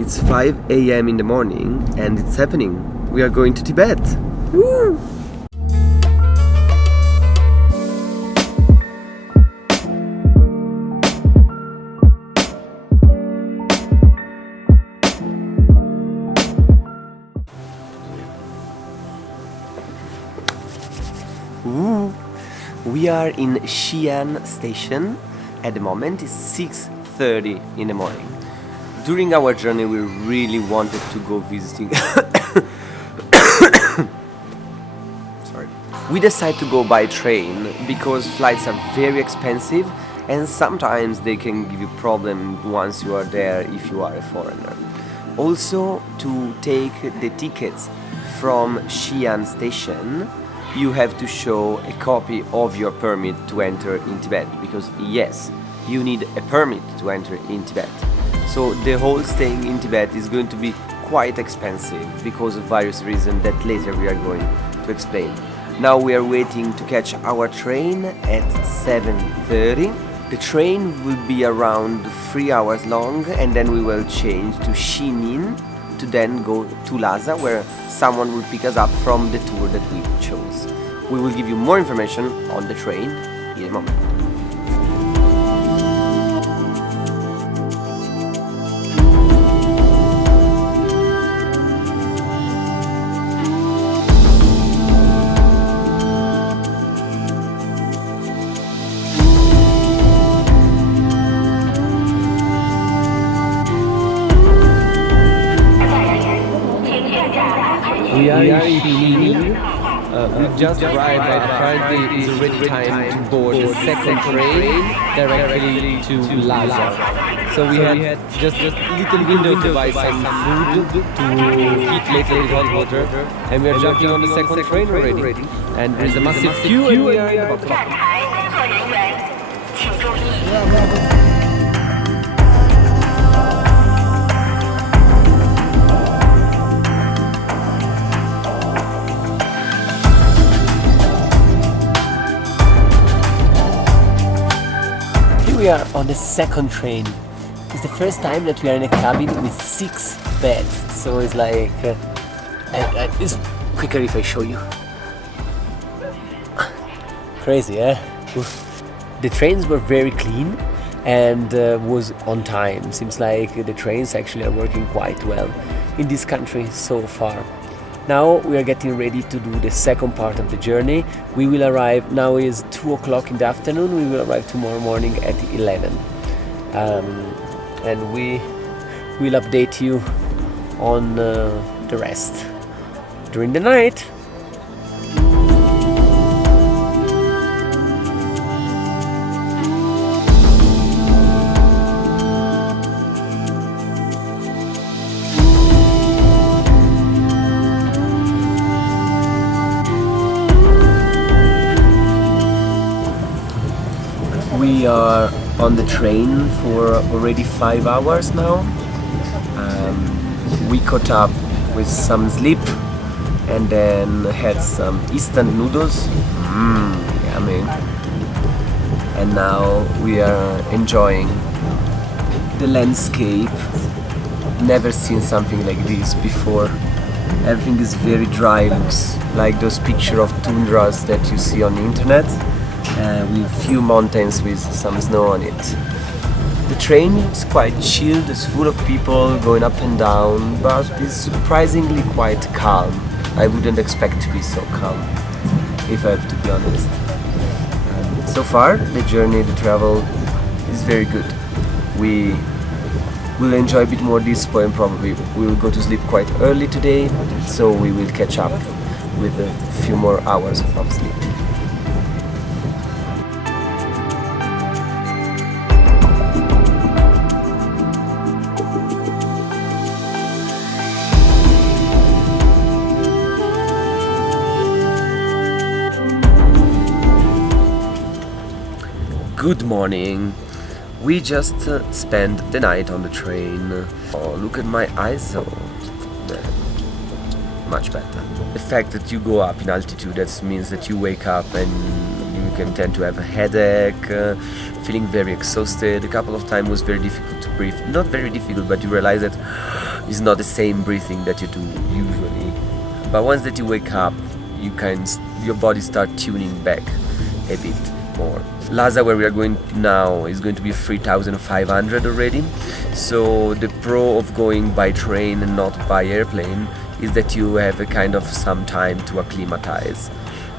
It's 5 a.m. in the morning and it's happening. We are going to Tibet. Woo! Ooh. We are in Xi'an station. At the moment it's 6:30 in the morning. During our journey we really wanted to go visiting sorry. We decided to go by train because flights are very expensive and sometimes they can give you problem once you are there if you are a foreigner. Also, to take the tickets from Xi'an station you have to show a copy of your permit to enter in Tibet, because yes, you need a permit to enter in Tibet. So the whole staying in Tibet is going to be quite expensive because of various reasons that later we are going to explain. Now we are waiting to catch our train at 7:30. The train will be around 3 hours long and then we will change to Xining to then go to Lhasa, where someone will pick us up from the tour that we chose. We will give you more information on the train in a moment. We are in Xining. We just arrived, but apparently it's already time to board the second train directly to Lhasa. So we had just a little window to buy some food to eat later with hot water, and we are jumping on the second train already. And there is a massive queue and we are in the bottom. We are on the second train. It's the first time that we are in a cabin with 6 beds. So it's like it's quicker if I show you. Crazy, eh? The trains were very clean and was on time. Seems like the trains actually are working quite well in this country so far. Now we are getting ready to do the second part of the journey. We will arrive, now is 2 o'clock in the afternoon, we will arrive tomorrow morning at 11. And we will update you on the rest during the night. We are on the train for already 5 hours now. We caught up with some sleep and then had some instant noodles. Yummy. And now we are enjoying the landscape. Never seen something like this before. Everything is very dry, looks like those pictures of tundras that you see on the internet. With few mountains with some snow on it. The train is quite chilled, it's full of people going up and down, but it's surprisingly quite calm. I wouldn't expect to be so calm, if I have to be honest. So far, the journey, the travel is very good. We will enjoy a bit more this point, probably we will go to sleep quite early today, so we will catch up with a few more hours of sleep. Good morning. We just spent the night on the train. Oh, look at my eyes. Oh, much better. The fact that you go up in altitude, that means that you wake up and you you can tend to have a headache, feeling very exhausted. A couple of times was very difficult to breathe. Not very difficult, but you realize that it's not the same breathing that you do usually. But once that you wake up, your body start tuning back a bit more. Lhasa, where we are going now, is going to be 3,500 already. So the pro of going by train and not by airplane is that you have a kind of some time to acclimatize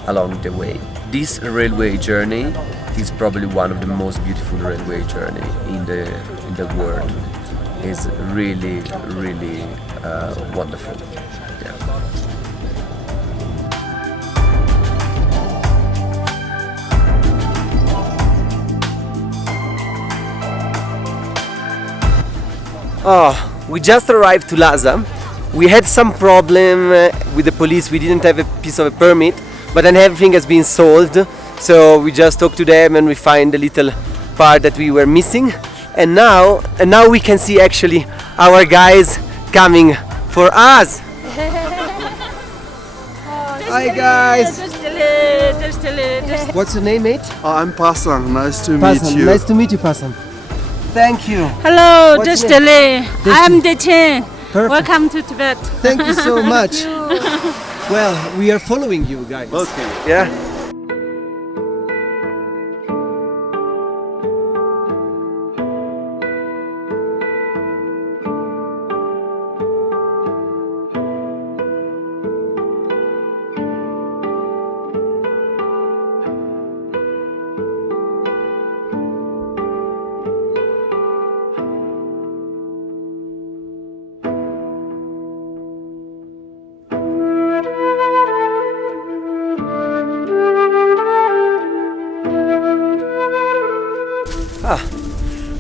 along the way. This railway journey is probably one of the most beautiful railway journey in the world. It's really wonderful. Yeah. Oh, we just arrived to Lhasa. We had some problem with the police. We didn't have a piece of a permit, but then everything has been solved. So we just talked to them and we find the little part that we were missing. And now we can see actually our guys coming for us. Hi guys. What's your name, mate? I'm Pasang. Nice to meet you. Nice to meet you, Pasang. Thank you. Hello, What's Destiny. I'm Dechen. Perfect. Welcome to Tibet. Thank you so much. Well, we are following you guys. Okay. Yeah.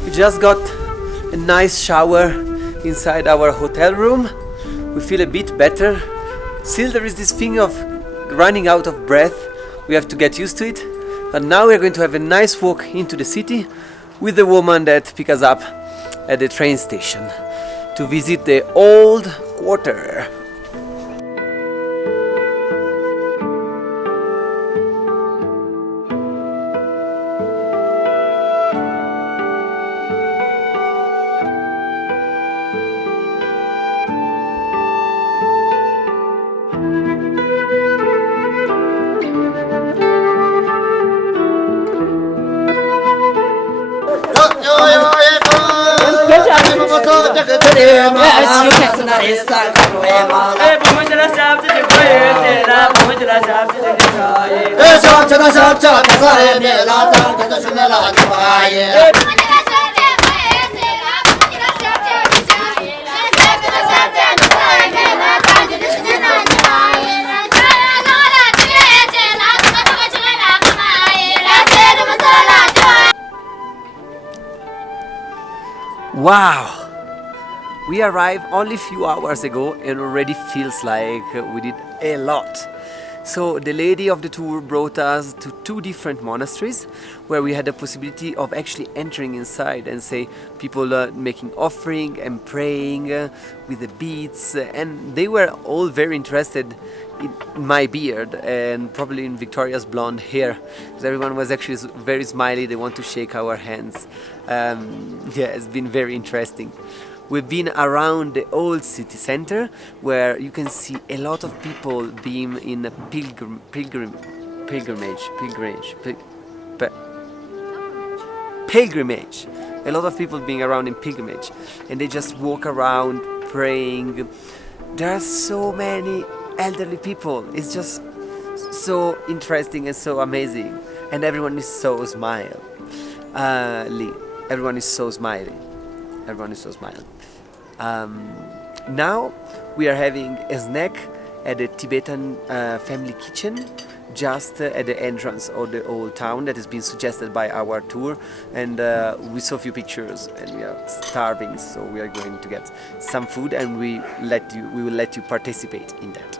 We just got a nice shower inside our hotel room. We feel a bit better. Still there is this thing of running out of breath. We have to get used to it. But now we're going to have a nice walk into the city with the woman that picks us up at the train station to visit the old quarter. Wow! We arrived only a few hours ago and already feels like we did a lot. So the lady of the tour brought us to two different monasteries where we had the possibility of actually entering inside and say people making offering and praying with the beads, and they were all very interested in my beard and probably in Victoria's blonde hair, because everyone was actually very smiley. They want to shake our hands. Yeah, it's been very interesting. We've been around the old city center where you can see a lot of people being in a pilgrimage. A lot of people being around in pilgrimage, and they just walk around praying. There are so many elderly people. It's just so interesting and so amazing, and everyone is so smiling. Everyone is so smiling. Now we are having a snack at the Tibetan family kitchen, just at the entrance of the old town that has been suggested by our tour, and we saw a few pictures and we are starving, so we are going to get some food and we will let you participate in that.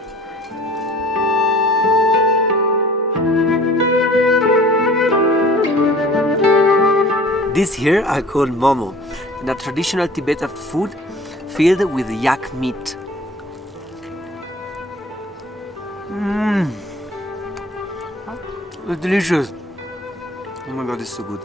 This here are called momo, and a traditional Tibetan food filled with yak meat. It's delicious. Oh my god, it's so good.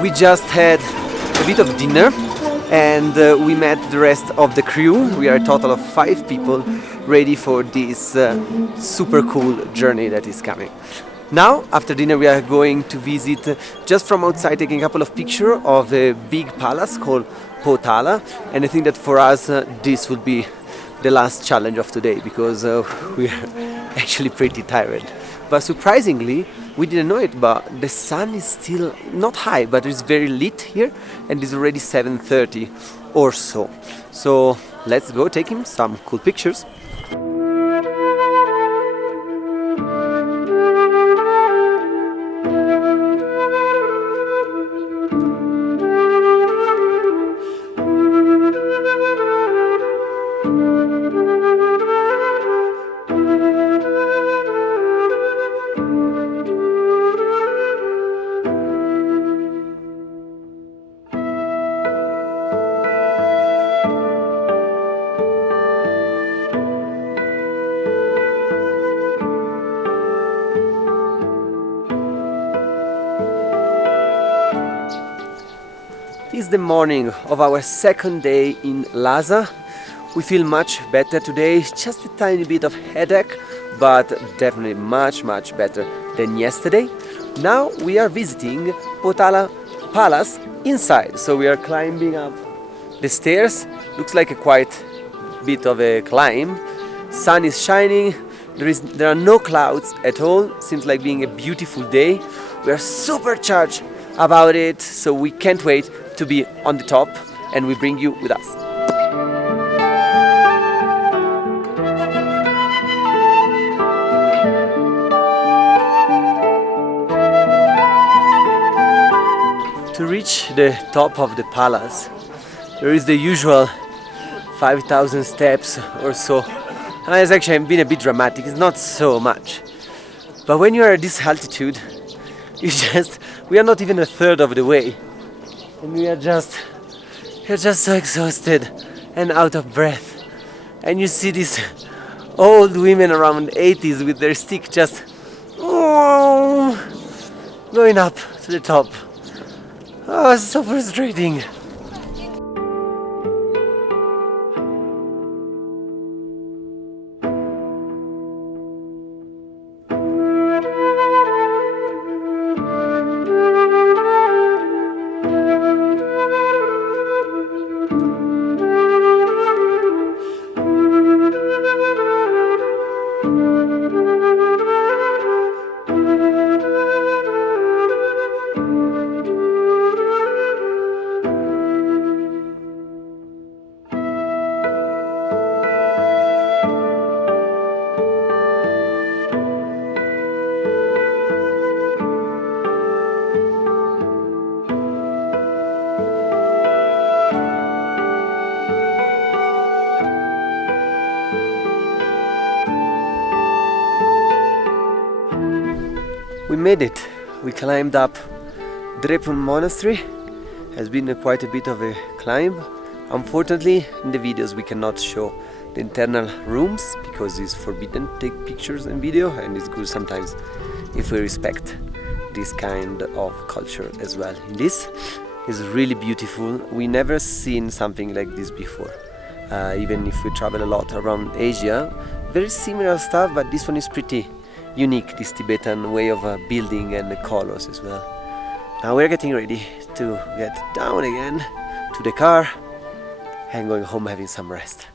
We just had a bit of dinner and we met the rest of the crew. We are a total of 5 people ready for this super cool journey that is coming. Now, after dinner, we are going to visit, just from outside, taking a couple of pictures of a big palace called Potala, and I think that for us this will be the last challenge of today, because we are actually pretty tired. But surprisingly, we didn't know it, but the sun is still not high, but it's very lit here, and it's already 7:30 or so. So let's go take him some cool pictures. It's the morning of our second day in Lhasa. We feel much better today, just a tiny bit of headache, but definitely much better than yesterday. Now we are visiting Potala Palace inside, so we are climbing up the stairs. Looks like a quite bit of a climb. Sun is shining, there are no clouds at all, seems like being a beautiful day. We are supercharged about it, so we can't wait to be on the top, and we bring you with us. To reach the top of the palace, there is the usual 5,000 steps or so. And it's actually been a bit dramatic, it's not so much. But when you are at this altitude, we are not even a third of the way. And we are just so exhausted and out of breath. And you see these old women around 80s with their stick just going up to the top. Oh, it's so frustrating. We made it. We climbed up Drepun Monastery. Has been quite a bit of a climb. Unfortunately, in the videos we cannot show the internal rooms because it's forbidden to take pictures and video, and it's good sometimes if we respect this kind of culture as well. This is really beautiful. We never seen something like this before. Even if we travel a lot around Asia, very similar stuff, but this one is pretty unique, this Tibetan way of building and the colors as well. Now we're getting ready to get down again to the car and going home having some rest.